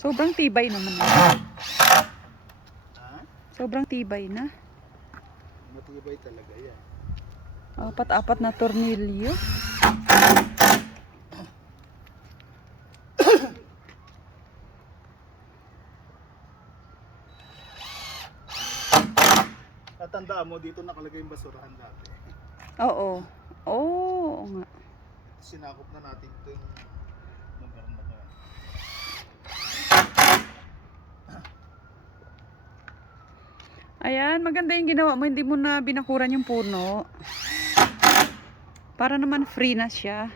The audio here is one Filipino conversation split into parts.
Sobrang tibay naman na. Ha? Sobrang tibay na. Matibay talaga yan. Apat-apat na tornilyo. Tatandaan mo, dito nakalagay yung basurahan dati. Oo. Oo nga. Sinakop na natin ito yung lugar na to. Ayan, maganda yung ginawa mo. Hindi mo na binakuran yung puno. Para naman free na siya.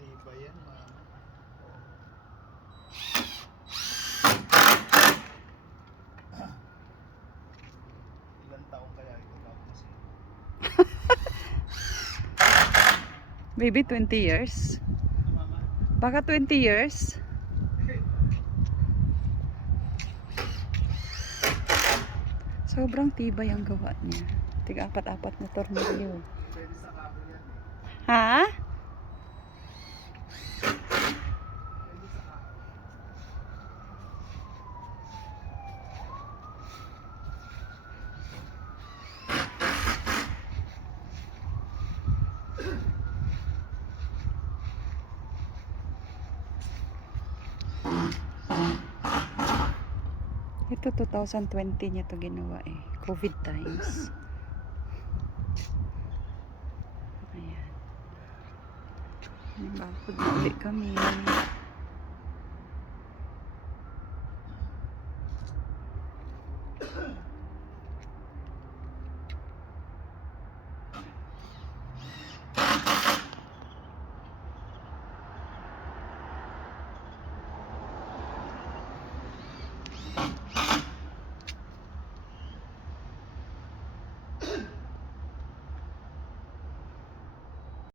Tibay yan, mama. Maybe 20 years. Baka 20 years. Sobrang tibay ang gawa niya. Tiga apat-apat na tornilyo. Ha? Ito 2020 niya to ginawa eh. COVID times. Ayan. Bakod na uli kami. you